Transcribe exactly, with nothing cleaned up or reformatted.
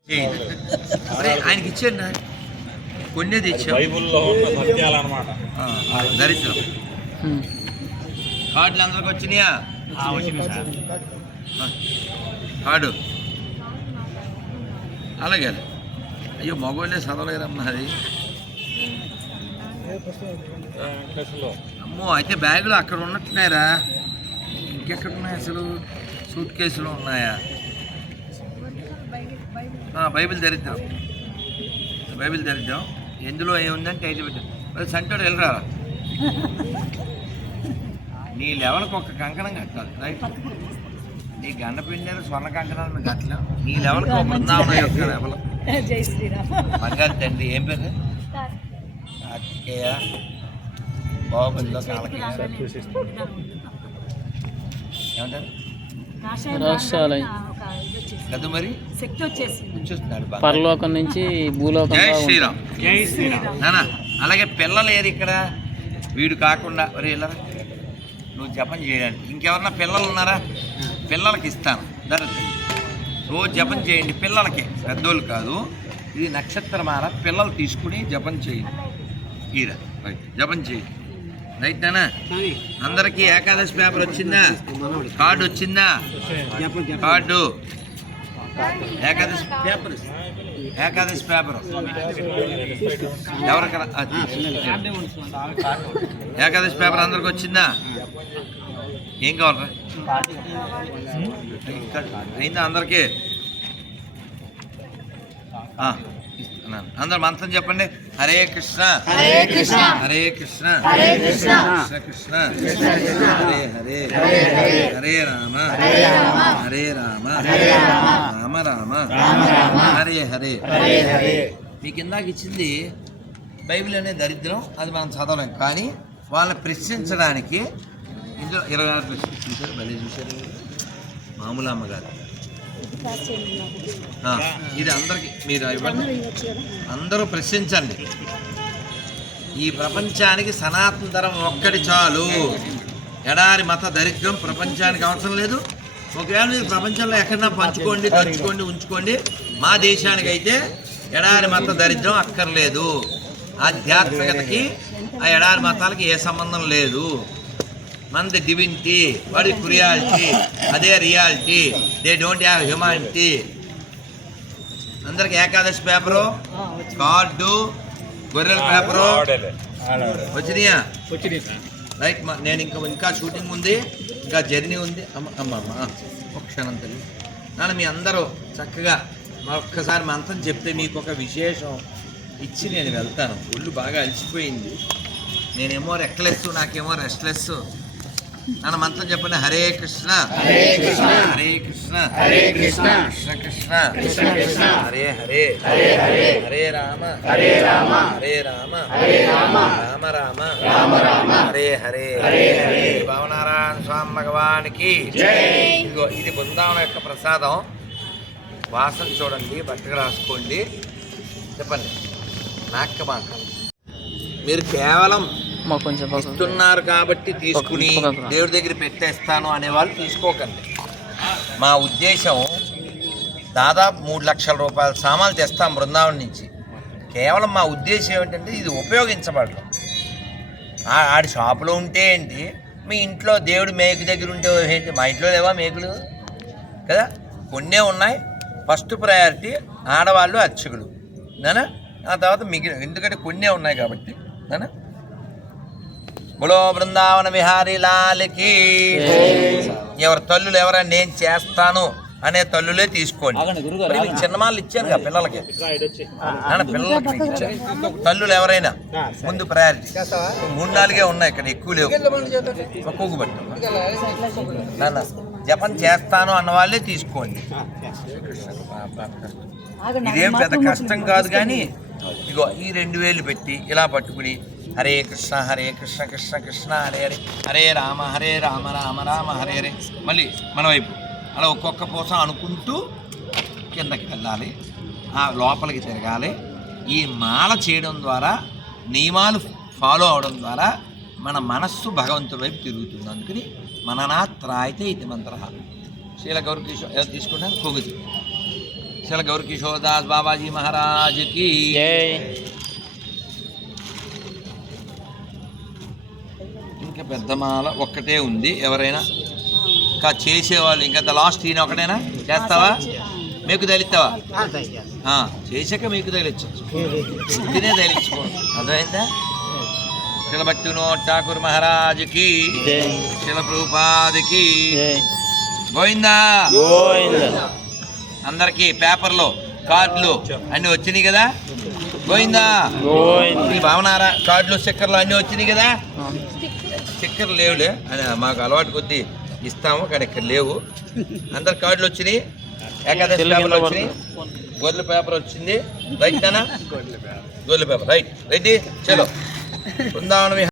ఆయనకి ఇచ్చాను కొన్ని తెచ్చాను బైబుల్లో ఉన్న సత్యాలు అన్నమాట. దరిద్రం కార్డులు అందరికి వచ్చినాయా? కార్డు అలాగే అయ్యో మగవాళ్ళే చదవలేరమ్మా అది. అమ్మో అయితే బ్యాగులు అక్కడ ఉన్నట్టున్నాయరా, ఇంకెక్కడ ఉన్నాయి అసలు? సూట్ కేసులు ఉన్నాయా? బైబిల్ దరిద్రం, బైబిల్ దరిద్రం. ఎందులో ఏముందని టైటిల్ పెట్టారు. సంటోడు వెళ్ళరా, నీ లెవెల్కి ఒక కంకణం కట్టాలి రైట్. నీ గండ పిండారు స్వర్ణ కంకణాలు కట్టలేం. నీ లెవెల్కి ఒక బృందావనం యొక్క లెవెల్. బంగారు తండ్రి ఏం పేరు? కార్తికేయ బాహుబలిలో కాలకేయ ఏమంటారు కదా మరి పరలోకం నుంచి భూలోకం. జై శ్రీరామ్, జై శ్రీరామ్ నానా. అలాగే పిల్లలు ఏది ఇక్కడ వీడు కాకుండా మరి వెళ్ళరా నువ్వు జపం చేయడానికి. ఇంకెవరన్నా పిల్లలు ఉన్నారా? పిల్లలకి ఇస్తాను ధరది రోజు జపం చేయండి పిల్లలకి, పెద్దోళ్ళు కాదు. ఇది నక్షత్రమాల, పిల్లలు తీసుకుని జపం చేయండి. ఈర రైట్ జపం చేయండి రైట్ నానా. అందరికీ ఏకాదశి పేపర్ వచ్చిందా? కార్డు వచ్చిందా? Card Ekadashi paper, Ekadashi paper ఎవరికైనా ఏకాదశి పేపర్ అందరికి వచ్చిందా? ఏం కావాలరా? అయిందా అందరికీ? అందరు మంత్రం చెప్పండి. హరే కృష్ణ హరే కృష్ణ హరే కృష్ణ హరే కృష్ణ కృష్ణ కృష్ణ హరే హరే హరే రామ హరే రామ రామ రామ హరే హరే. మీకు ఇందాక ఇచ్చింది బైబిల్ అనే దరిద్రం, అది మనం చదవలేం. కానీ వాళ్ళని ప్రశ్నించడానికి ఇందులో ఇరవై ఆరు ప్రశ్నలు చూశారు, భలే చూశారు మామూలు అమ్మగారు. ఇది అందరికి మీరు ఇవ్వండి, అందరూ ప్రశ్నించండి. ఈ ప్రపంచానికి సనాతన ధర్మం ఒక్కటి చాలు. ఎడారి మత దరిద్రం ప్రపంచానికి అవసరం లేదు. ఒకవేళ మీరు ప్రపంచంలో ఎక్కడన్నా పంచుకోండి, దంచుకోండి, ఉంచుకోండి. మా దేశానికి అయితే ఎడారి మత దరిద్రం అక్కర్లేదు. ఆధ్యాత్మికతకి ఆ ఎడారి మతాలకి ఏ సంబంధం లేదు. మనది డివినిటీ, వాడి క్రియాలిటీ, అదే reality. They don't have humanity. అందరికి ఏకాదశి పేపరు, కార్డు, గొర్రెల పేపరు వచ్చినాయా? రైట్. నేను ఇంకా ఇంకా షూటింగ్ ఉంది, ఇంకా జర్నీ ఉంది. అమ్మ అమ్మ అమ్మ ఒక క్షణం తల్లి నాన్న. మీ అందరూ చక్కగా మరొక్కసారి మంత్రం చెప్తే మీకు ఒక విశేషం ఇచ్చి నేను వెళ్తాను. ఒళ్ళు బాగా అలసిపోయింది, నేనేమో రెక్లెస్, నాకేమో రెస్ట్లెస్. నన్ను మంత్రం చెప్పండి. హరే కృష్ణ హరే కృష్ణ హరే కృష్ణ హరే కృష్ణ కృష్ణ కృష్ణ కృష్ణ కృష్ణ హరే హరే హరే హరే హరే రామ హరే రామ హరే రామ హరే రామ రామ రామ రామ రామ హరే హరే హరే హరే. భావనారాయణ స్వామి భగవానికి జై. ఇదిగో ఇది బృందావనం యొక్క ప్రసాదం. వాసన చూడండి, బట్టగా రాసుకోండి. చెప్పండి నాక్క మాక. మీరు కేవలం ఇస్తున్నారు కాబట్టి తీసుకుని దేవుడి దగ్గర పెట్టేస్తాను అనేవాళ్ళు తీసుకోకండి. మా ఉద్దేశం దాదాపు మూడు లక్షల రూపాయల సామాన్లు తెస్తాం బృందావనం నుంచి. కేవలం మా ఉద్దేశం ఏమిటంటే ఇది ఉపయోగించబడదు. ఆడి షాపులో ఉంటే ఏంటి, మీ ఇంట్లో దేవుడి మేకు దగ్గర ఉంటే ఏంటి? మా ఇంట్లో లేవా మేకులు కదా? కొన్నే ఉన్నాయి. ఫస్ట్ ప్రయారిటీ ఆడవాళ్ళు, అర్చకులు నానా. ఆ తర్వాత మిగిలిన, ఎందుకంటే కొన్నే ఉన్నాయి కాబట్టి నానా. బులో బృందావన విహారీ లాల్కి. ఎవరి తల్లులు ఎవరైనా నేను చేస్తాను అనే తల్లులే తీసుకోండి. మీకు చిన్నమాళ్ళు ఇచ్చాను కదా పిల్లలకి, పిల్లలకి ఇచ్చాను. తల్లులు ఎవరైనా ముందు ప్రయారిటీ. మూడు నాలుగే ఉన్నాయి ఇక్కడ, ఎక్కువ లేవు. ఒక్కొక్క బట్టి నాన్న జపం చేస్తాను అన్న వాళ్ళే తీసుకోండి. ఇదేం పెద్ద కష్టం కాదు. కానీ ఇగో ఈ రెండు వేలు పెట్టి ఇలా పట్టుకుని హరే కృష్ణ హరే కృష్ణ కృష్ణ కృష్ణ హరే హరే హరే రామ హరే రామ రామ రామ హరే హరే. మళ్ళీ మన వైపు అలా ఒక్కొక్క పూసం అనుకుంటూ కిందకి వెళ్ళాలి, ఆ లోపలికి తిరగాలి. ఈ మాల చేయడం ద్వారా, నియమాలు ఫాలో అవడం ద్వారా మన మనస్సు భగవంతుడి వైపు తిరుగుతుంది. అందుకని మననాత్రాయితే ఇది మంత్ర. శీల గౌరవ తీసుకుంటాను. కొగుది శ్రీ గౌర్ కిషోర్ దాస్ బాబాజీ మహారాజ్కి ఇంకా పెద్ద మాల ఒక్కటే ఉంది. ఎవరైనా ఇంకా చేసేవాళ్ళు ఇంకా లాస్ట్ ఈయన ఒకటేనా చేస్తావా? మీకు తగిలిస్తావా? చేసాక మీకు తగిలిచ్చు, తినే తగిలించుకో. అర్థమైందా? శిల భక్తివినోద్ ఠాకూర్ మహారాజ్కి, శిల ప్రభుపాదికి గోవిందా. అందరికి పేపర్లు కార్డులు అన్నీ వచ్చినాయి కదా? గోవిందా. మీ భావనారా కార్డులు స్టిక్కర్లు అన్నీ వచ్చినాయి కదా? స్టిక్కర్లు లేవులే అని మాకు అలవాటు కొద్దీ ఇస్తాము, కానీ ఇక్కడ లేవు. అందరు కార్డులు వచ్చినాయి, ఏకాదశి పేపర్లు వచ్చినాయి, గొర్రెల పేపర్ వచ్చింది. రైట్ నానా? గొర్రెల పేపర్ రైట్ రెడ్డి చలో బృందావనం.